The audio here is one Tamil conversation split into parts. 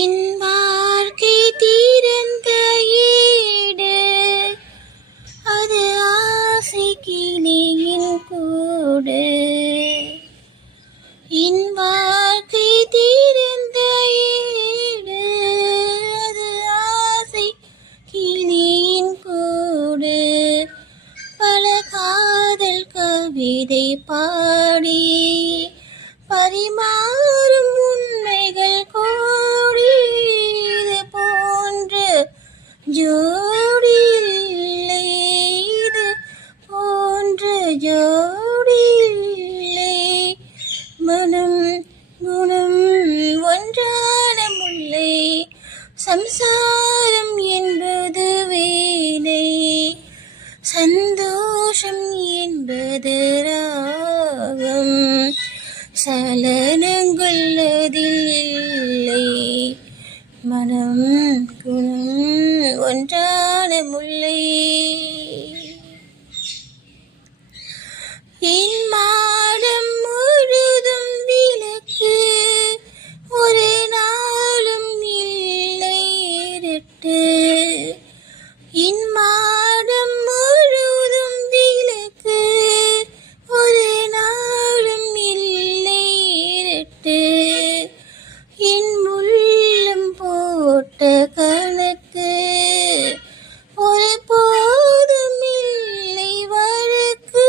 என் வாழ்க்கை தீரந்த ஈடு அது ஆசைக்கிளியின் கூடு. என் வாழ்க்கை தீரந்த ஈடு அது ஆசை கிளியின் கூடு. பல காதல் கவிதை பாடி பரிமாறும் உண்மைகள் கோடி. இது போன்ற ஜோடி இல்லை, இது போன்ற ஜோடி இல்லை. மனம் குணம் ஒன்றான முல்லை, சம்சாரம் என்பது வேலை, சந்தோஷம் என்பது ராகம், சலனங்கள் அதில் இல்லை. மனம் குணம் ஒன்றான முல்லை. என் மாடம் முழுதும் விளக்கு, ஒரு நாளும் இல்லை இருட்டு. என் மாடம் முழுதும் விளக்கு, ஒரு நாளும் இல்லை இருட்டு. என் உள்ளம் போட்ட கணக்கு ஒரு போதும் இல்லை வழக்கு.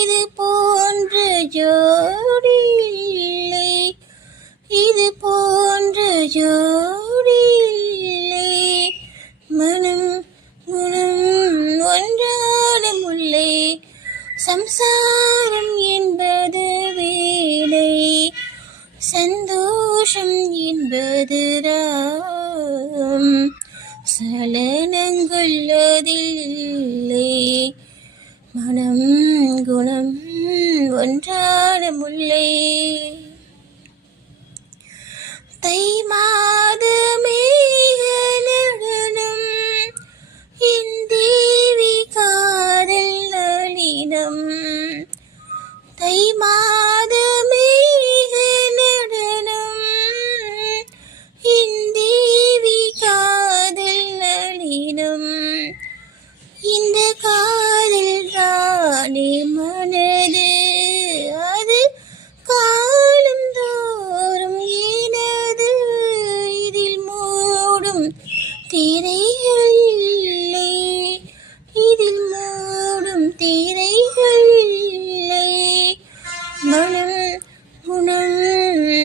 இது போன்ற ஜோடி இல்லை, இது போன்ற ஜோடி இல்லை. மனம் குணம் ஒன்றான முல்லை, சம்சாரம் என்பது வேலை, சந்தோஷம் என்பது ராகம், சலனங்கள் அதில் இல்லை. மனம் குணம் ஒன்றான முல்லை.